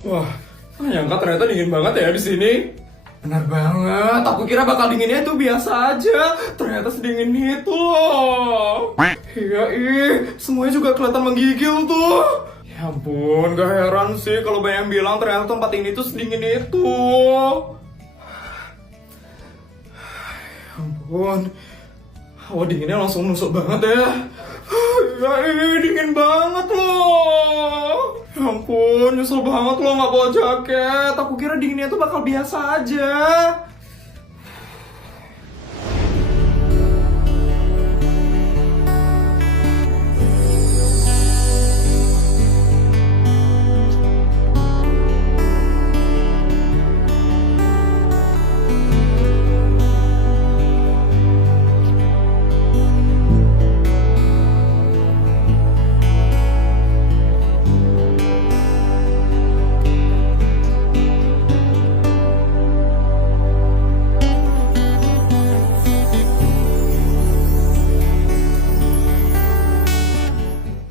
Wah, nggak nyangka ternyata dingin banget ya di sini. Benar banget, aku kira bakal dinginnya itu biasa aja. Ternyata sedingin itu loh. Iya, semuanya juga kelihatan menggigil tuh. Ya ampun, gak heran sih kalau banyak yang bilang ternyata tempat ini tuh sedingin itu. Ya ampun, hawa dinginnya langsung nusuk banget ya. Ya dingin banget loh. Ya ampun, nyesel banget loh gak bawa jaket. Aku kira dinginnya tuh bakal biasa aja.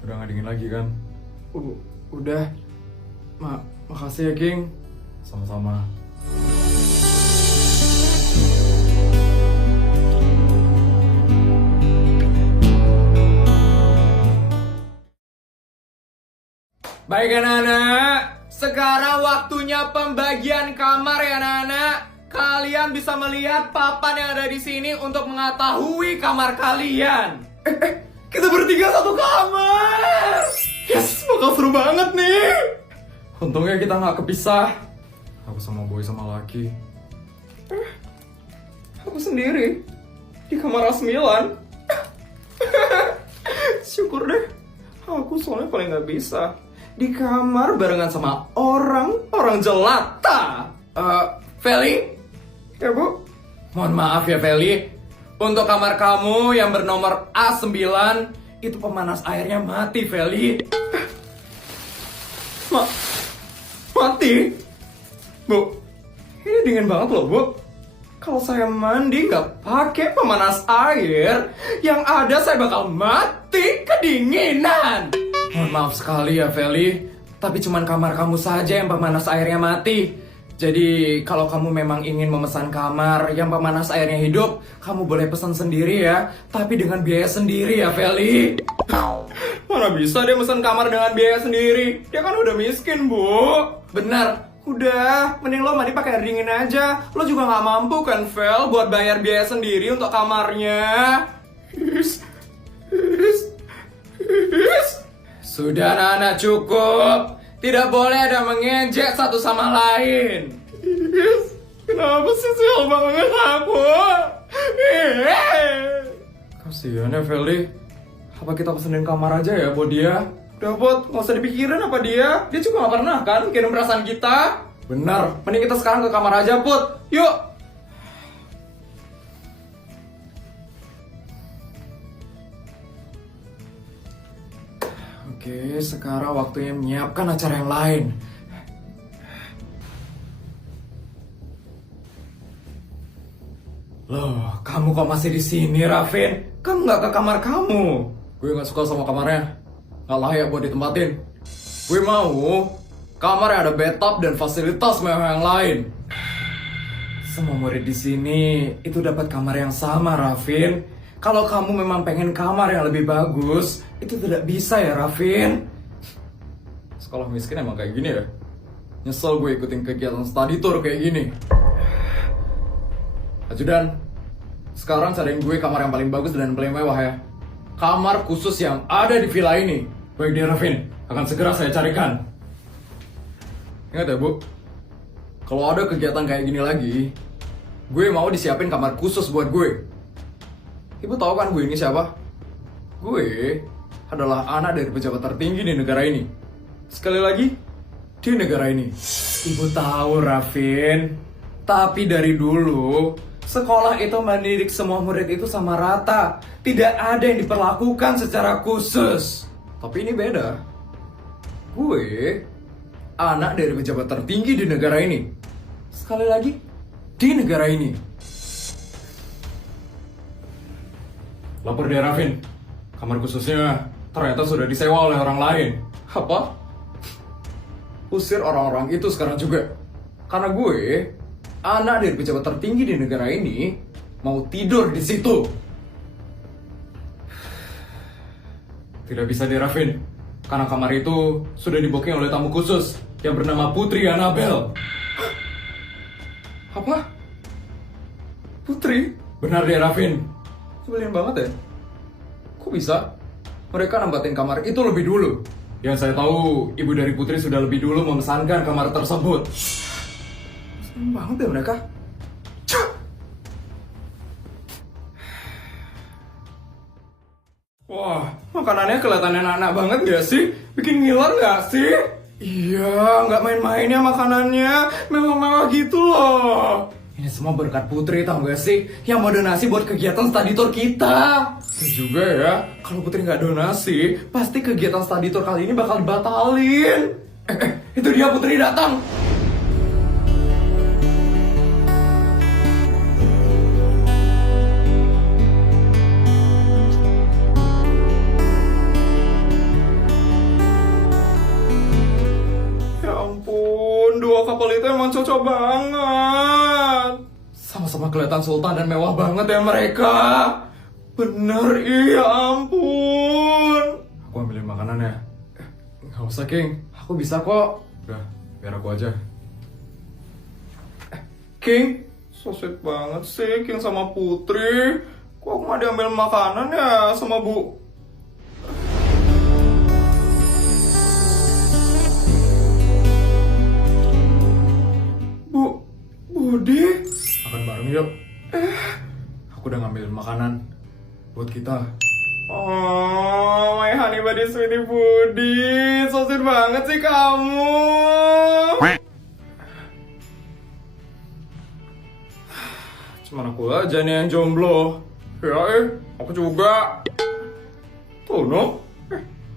Udah gak dingin lagi kan? Udah. Makasih ya, King. Sama-sama. Baik anak-anak, sekarang waktunya pembagian kamar ya anak-anak. Kalian bisa melihat papan yang ada di sini untuk mengetahui kamar kalian. Kita bertiga satu kamar. Yes, bakal seru banget nih. Untungnya kita nggak kepisah. Aku sama Boy sama Laki. Aku sendiri di kamar A9. Syukur deh. Aku soalnya paling nggak bisa di kamar barengan sama orang jelata. Feli? Ya Bu? Mohon maaf ya Feli. Untuk kamar kamu yang bernomor A9, itu pemanas airnya mati Feli. Mati? Bu, ini dingin banget loh Bu. Kalau saya mandi nggak pakai pemanas air, yang ada saya bakal mati kedinginan. Mohon maaf sekali ya Feli, tapi cuman kamar kamu saja yang pemanas airnya mati. Jadi kalau kamu memang ingin memesan kamar yang pemanas airnya hidup, kamu boleh pesan sendiri ya, tapi dengan biaya sendiri ya Feli. Mana bisa dia pesan kamar dengan biaya sendiri? Dia kan udah miskin Bu. Benar. Udah, mending lo mandi pakai air dingin aja. Lo juga nggak mampu kan, Vel, buat bayar biaya sendiri untuk kamarnya. Sudah, anak-anak, cukup. Tidak boleh ada mengejek satu sama lain. Kenapa sih sial banget aku? Kasihan ya, Feli. Apa kita pesenin kamar aja ya buat dia? Udah Put, nggak usah dipikirin apa dia. Dia juga nggak pernah kan kirim perasaan kita. Benar, mending kita sekarang ke kamar aja Put. Yuk. Oke, sekarang waktunya menyiapkan acara yang lain. Loh, kamu kok masih di sini, Rafin? Kamu nggak ke kamar kamu? Gue nggak suka sama kamarnya. Nggak layak buat ditempatin. Gue mau kamar yang ada bathtub dan fasilitas mewah yang lain. Semua murid di sini itu dapat kamar yang sama, Rafin. Kalau kamu memang pengen kamar yang lebih bagus, itu tidak bisa ya, Rafin. Sekolah miskin emang kayak gini ya? Nyesel gue ikutin kegiatan study tour kayak gini. Ajudan, sekarang cariin gue kamar yang paling bagus dan paling mewah ya. Kamar khusus yang ada di villa ini. Baik deh, Rafin, akan segera saya carikan. Ingat ya, Bu, kalau ada kegiatan kayak gini lagi, gue mau disiapin kamar khusus buat gue. Ibu tahu kan gue ini siapa? Gue adalah anak dari pejabat tertinggi di negara ini. Sekali lagi, di negara ini. Ibu tahu, Rafin. Tapi dari dulu, sekolah itu mendidik semua murid itu sama rata. Tidak ada yang diperlakukan secara khusus. Tapi ini beda. Gue anak dari pejabat tertinggi di negara ini. Sekali lagi, di negara ini. Lapor deh, Rafin. Kamar khususnya ternyata sudah disewa oleh orang lain. Apa? usir orang-orang itu sekarang juga. Karena gue, anak dari pejabat tertinggi di negara ini, mau tidur di situ. Tidak bisa dirafin, karena kamar itu sudah di-booking oleh tamu khusus yang bernama Putri Annabelle. Apa? Putri? Benar deh, Rafin. Sebelin banget ya. Kok bisa? Mereka nempatin kamar itu lebih dulu. Yang saya tahu, ibu dari Putri sudah lebih dulu memesankan kamar tersebut. Sebelin banget ya mereka. Wah, makanannya kelihatan enak-enak banget gak sih? Bikin ngiler gak sih? Iya, nggak main-mainnya makanannya, mewah-mewah gitu loh. Ini semua berkat Putri, tau gak sih? Yang mau donasi buat kegiatan study tour kita. Dan juga ya, kalau Putri nggak donasi, pasti kegiatan study tour kali ini bakal dibatalin. Itu dia Putri datang. Dua kapal itu emang cocok banget. Sama-sama kelihatan sultan dan mewah banget ya mereka. Bener, iya ampun. Aku ambilin makanan ya. Gak usah King, aku bisa kok. Udah, biar aku aja. King, so sweet banget sih King sama Putri. Kok aku gak diambil makanan ya sama Bu? Budi, makan bareng yuk. Aku udah ngambil makanan buat kita. Oh, my honey buddy sweetie Budi, so sweet banget sih kamu. Cuman aku aja nih yang jomblo. Ya aku juga. Tuh no,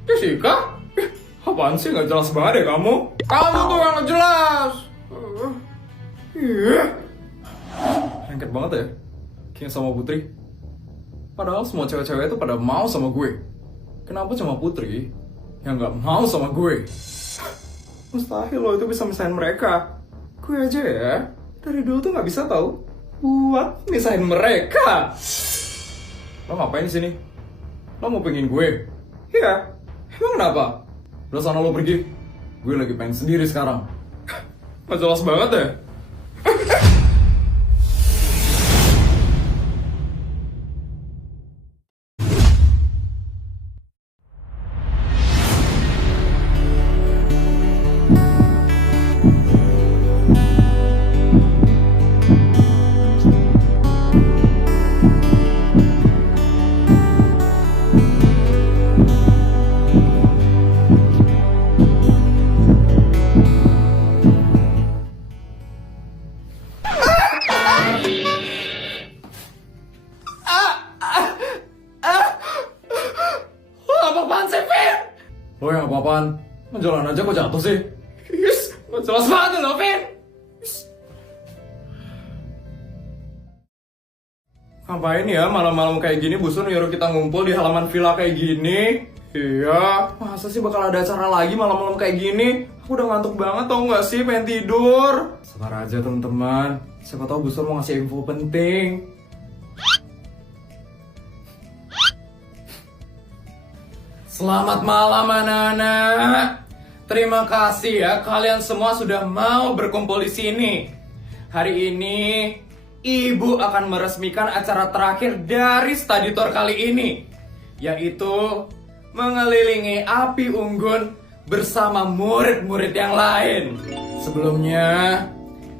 Jessica, apaan sih nggak jelas banget ya kamu? Kamu tuh yang nggak jelas. Iya, lengket banget ya King sama Putri. Padahal semua cewek-cewek itu pada mau sama gue. Kenapa cuma Putri yang gak mau sama gue? Mustahil loh itu bisa misahin mereka. Gue aja ya, dari dulu tuh gak bisa tahu buat misahin mereka. Lo ngapain di sini? Lo mau pengen gue? Iya, emang kenapa? Udah sana lo pergi. Gue lagi pengen sendiri sekarang. Gak jelas banget ya. Oh yang apa-apaan? Jalan aja kok jatuh sih? Yes, jelas banget loh, Vin. Ngapain ya malam-malam kayak gini Busun nyuruh kita ngumpul di halaman villa kayak gini? Iya, masa sih bakal ada acara lagi malam-malam kayak gini? Aku udah ngantuk banget tau gak sih, pengen tidur. Sabar aja teman-teman, siapa tahu Busun mau ngasih info penting. Selamat malam anak-anak. Terima kasih ya kalian semua sudah mau berkumpul di sini. Hari ini Ibu akan meresmikan acara terakhir dari study tour kali ini, yaitu mengelilingi api unggun bersama murid-murid yang lain. Sebelumnya,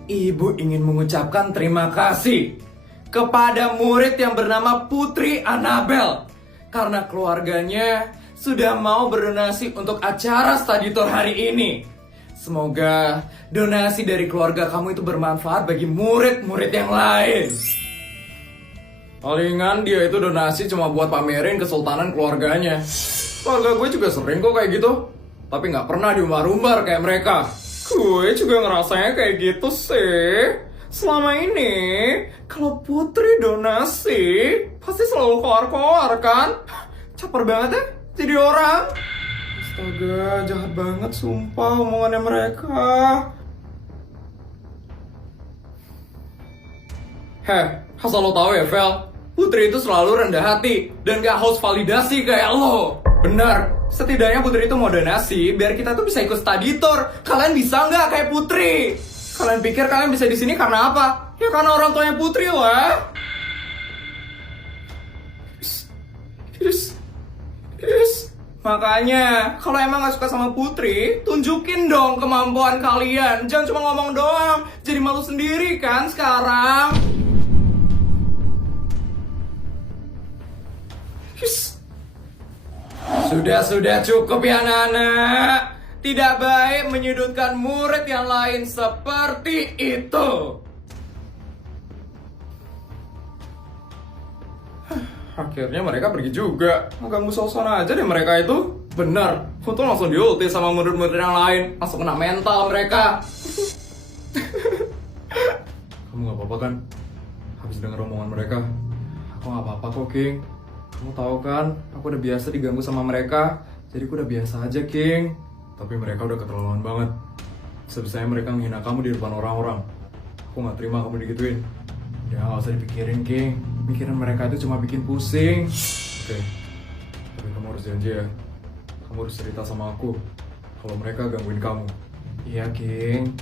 Ibu ingin mengucapkan terima kasih kepada murid yang bernama Putri Annabelle karena keluarganya sudah mau berdonasi untuk acara study tour hari ini. Semoga donasi dari keluarga kamu itu bermanfaat bagi murid-murid yang lain. Palingan dia itu donasi cuma buat pamerin kesultanan keluarganya. Keluarga gue juga sering kok kayak gitu, tapi nggak pernah diumbar-umbar kayak mereka. Gue juga ngerasanya kayak gitu sih. Selama ini, kalau Putri donasi, pasti selalu keluar-keluar kan? Caper banget ya jadi orang. Astaga, jahat banget sumpah omongannya mereka. Heh, asal lo tahu ya, Vel, Putri itu selalu rendah hati dan gak haus validasi kayak lo. Benar, setidaknya Putri itu mau donasi biar kita tuh bisa ikut study tour. Kalian bisa nggak kayak Putri? Kalian pikir kalian bisa di sini karena apa? Ya karena orang tuanya Putri lah. Yes. Makanya, kalau emang gak suka sama Putri, tunjukin dong kemampuan kalian. Jangan cuma ngomong doang. Jadi malu sendiri kan sekarang. Sudah cukup ya anak-anak. Tidak baik menyudutkan murid yang lain seperti itu. Akhirnya mereka pergi juga. Ganggu suasana aja deh mereka itu. Benar, untung langsung diulti sama murid-murid yang lain. Langsung kena mental mereka. Kamu gak apa-apa kan? Habis denger omongan mereka. Aku gak apa-apa kok, King. Kamu tahu kan, aku udah biasa diganggu sama mereka. Jadi aku udah biasa aja, King. Tapi mereka udah keterlaluan banget. Sebisanya mereka menghina kamu di depan orang-orang. Aku gak terima kamu digituin. Ya gak usah dipikirin, King. Mikirin mereka itu cuma bikin pusing. Oke. Tapi kamu harus janji ya. Kamu harus cerita sama aku kalau mereka gangguin kamu. Iya, King.